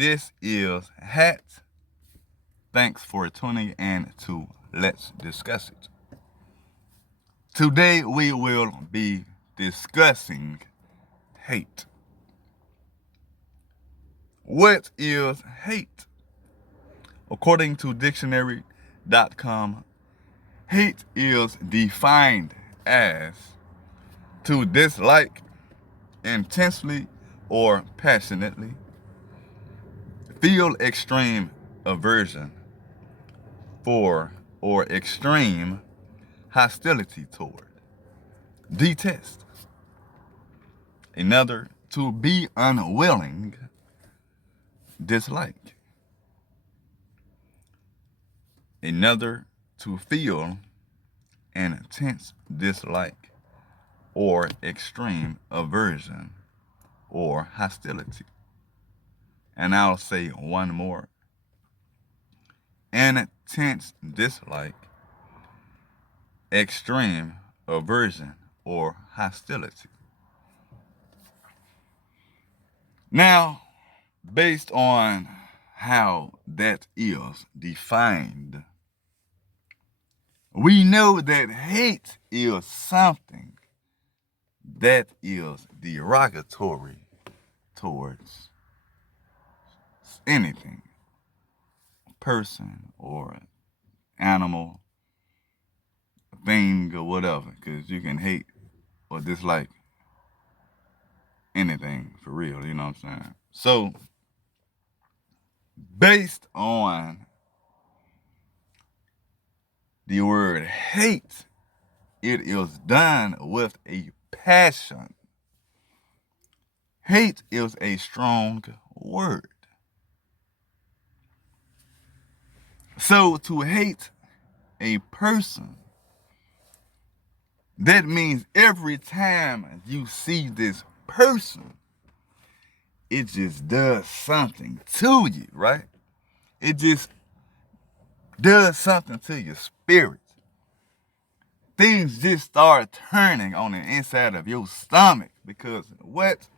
This is Hat. Thanks for tuning in to Let's Discuss It. Today we will be discussing hate. What is hate? According to dictionary.com, hate is defined as to dislike intensely or passionately, feel extreme aversion for or extreme hostility toward, detest. Another, to be unwilling, dislike. Another, to feel an intense dislike or extreme aversion or hostility. And I'll say one more. An intense dislike, extreme aversion or hostility. Now, based on how that is defined, we know that hate is something that is derogatory towards anything, person or animal, thing or whatever, because you can hate or dislike anything for real, you know what I'm saying? So, based on the word hate, it is done with a passion. Hate is a strong word. So to hate a person, that means every time you see this person, it just does something to you, right? It just does something to your spirit. Things just start turning on the inside of your stomach because what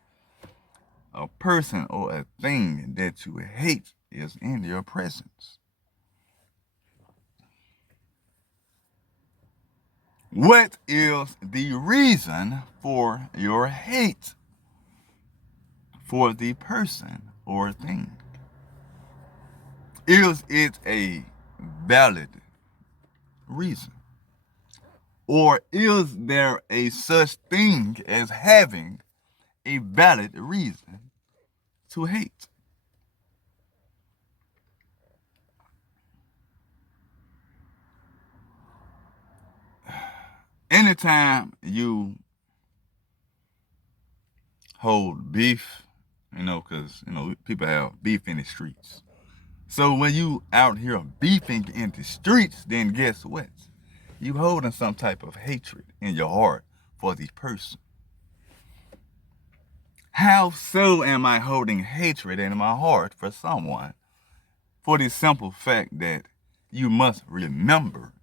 a person or a thing that you hate is in your presence. What is the reason for your hate for the person or thing? Is it a valid reason? Or is there a such thing as having a valid reason to hate? Anytime you hold beef, because, people have beef in the streets. So when you out here beefing in the streets, then guess what? You holding some type of hatred in your heart for the person. How so am I holding hatred in my heart for someone? For the simple fact that you must remember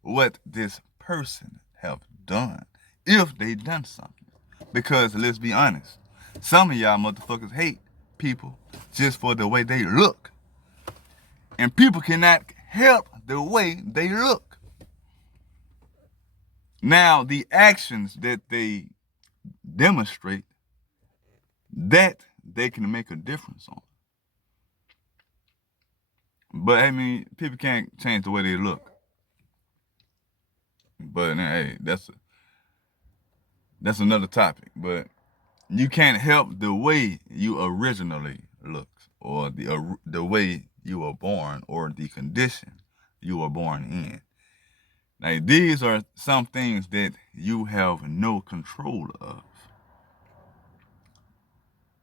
what this person have done, if they done something. Because let's be honest, some of y'all motherfuckers hate people just for the way they look. And people cannot help the way they look. Now, the actions that they demonstrate, that they can make a difference on. But I mean, people can't change the way they look. But hey, that's another topic. But you can't help the way you originally look, or the way you were born, or the condition you were born in. Now, these are some things that you have no control of.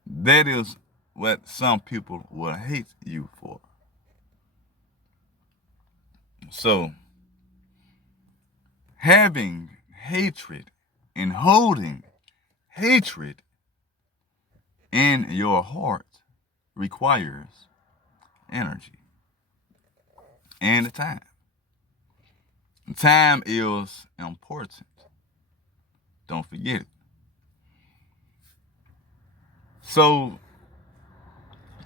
That is what some people will hate you for. So, having hatred and holding hatred in your heart requires energy and time. Time is important. Don't forget it. So,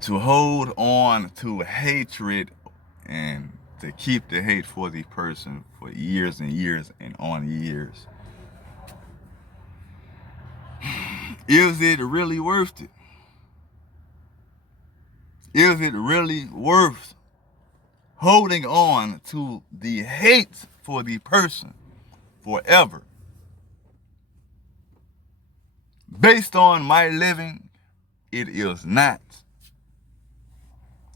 to hold on to hatred and to keep the hate for the person for years and years and on years. Is it really worth it? Is it really worth holding on to the hate for the person forever? Based on my living, it is not.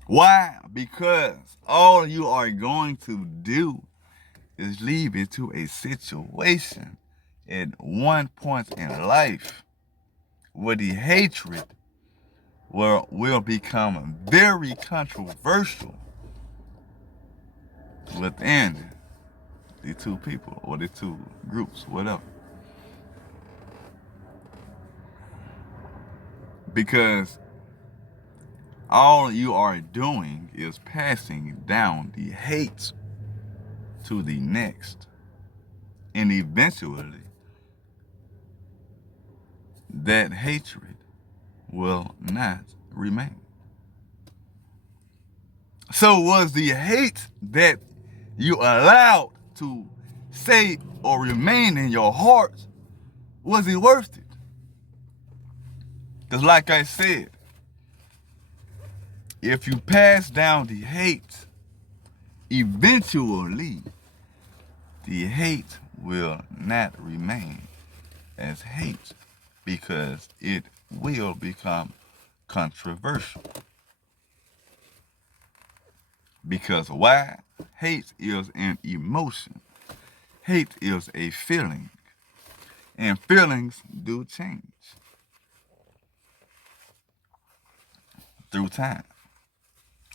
Why? Because all you are going to do is leave it to a situation at one point in life where the hatred will become very controversial within the two people or the two groups, whatever. Because all you are doing is passing down the hate to the next. And eventually, that hatred will not remain. So was the hate that you allowed to stay or remain in your heart, was it worth it? Because like I said, if you pass down the hate, eventually the hate will not remain as hate because it will become controversial. Because why? Hate is an emotion. Hate is a feeling. And feelings do change through time,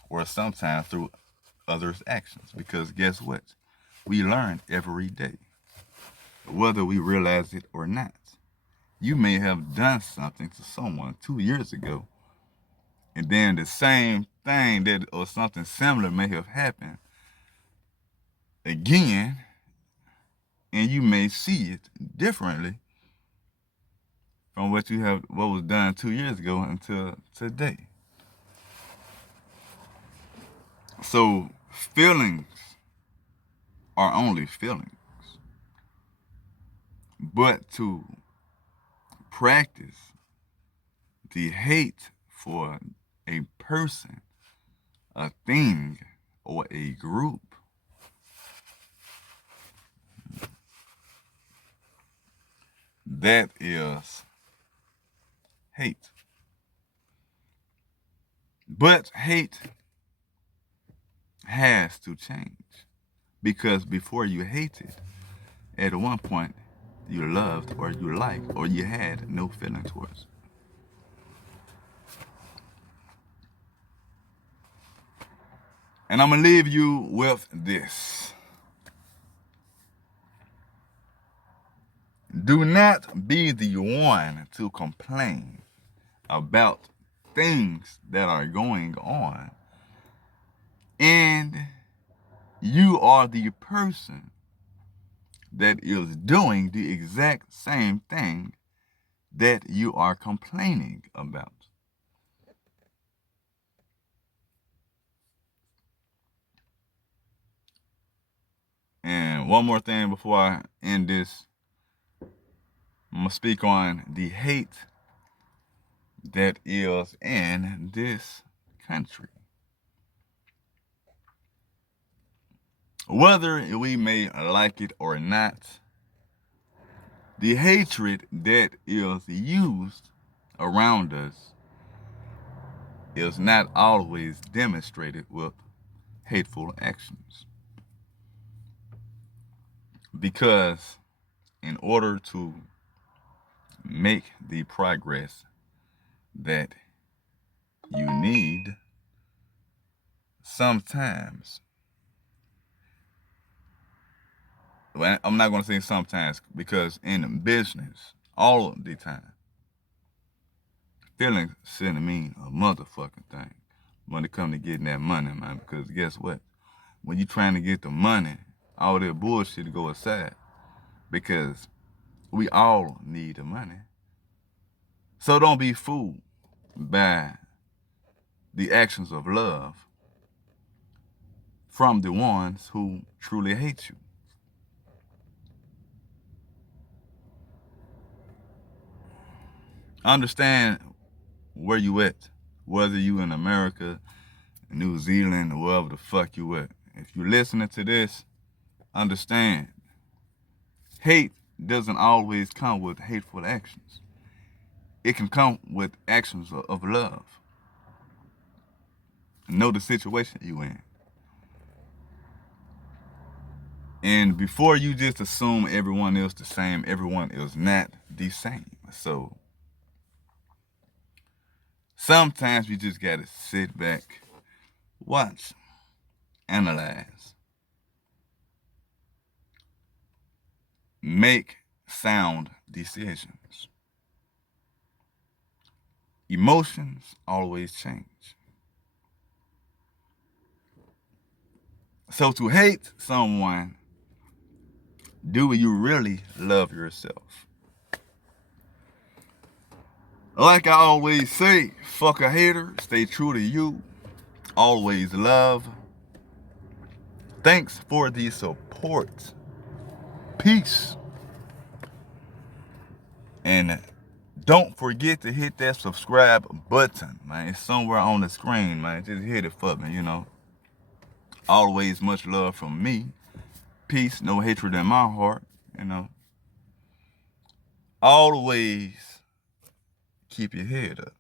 or sometimes through others' actions. Because guess what? We learn every day, whether we realize it or not. You may have done something to someone 2 years ago, and then the same thing that or something similar may have happened again, and you may see it differently from what was done 2 years ago until today. So feelings are only feelings. But to practice the hate for a person, a thing, or a group, that is hate. But hate has to change, because before you hated, at one point you loved or you liked or you had no feeling towards. And I'm going to leave you with this. Do not be the one to complain about things that are going on, and you are the person that is doing the exact same thing that you are complaining about. And one more thing before I end this, I'm going to speak on the hate that is in this country. Whether we may like it or not, the hatred that is used around us is not always demonstrated with hateful actions. Because in order to make the progress that you need, sometimes, well, I'm not going to say sometimes, because in business, all of the time, feelings shouldn't mean a motherfucking thing when it comes to getting that money, man. Because guess what? When you're trying to get the money, all that bullshit go aside, because we all need the money. So don't be fooled by the actions of love from the ones who truly hate you. Understand where you at, whether you in America, New Zealand, or wherever the fuck you at. If you're listening to this, understand, hate doesn't always come with hateful actions. It can come with actions of love. Know the situation you in. And before you just assume everyone else the same, everyone is not the same. So sometimes you just gotta sit back, watch, analyze, make sound decisions. Emotions always change. So to hate someone, do you really love yourself? Like I always say, fuck a hater, stay true to you, always love. Thanks for the support. Peace. And don't forget to hit that subscribe button, man. It's somewhere on the screen, man. Just hit it for me, you know. Always much love from me. Peace, no hatred in my heart, you know. Always keep your head up.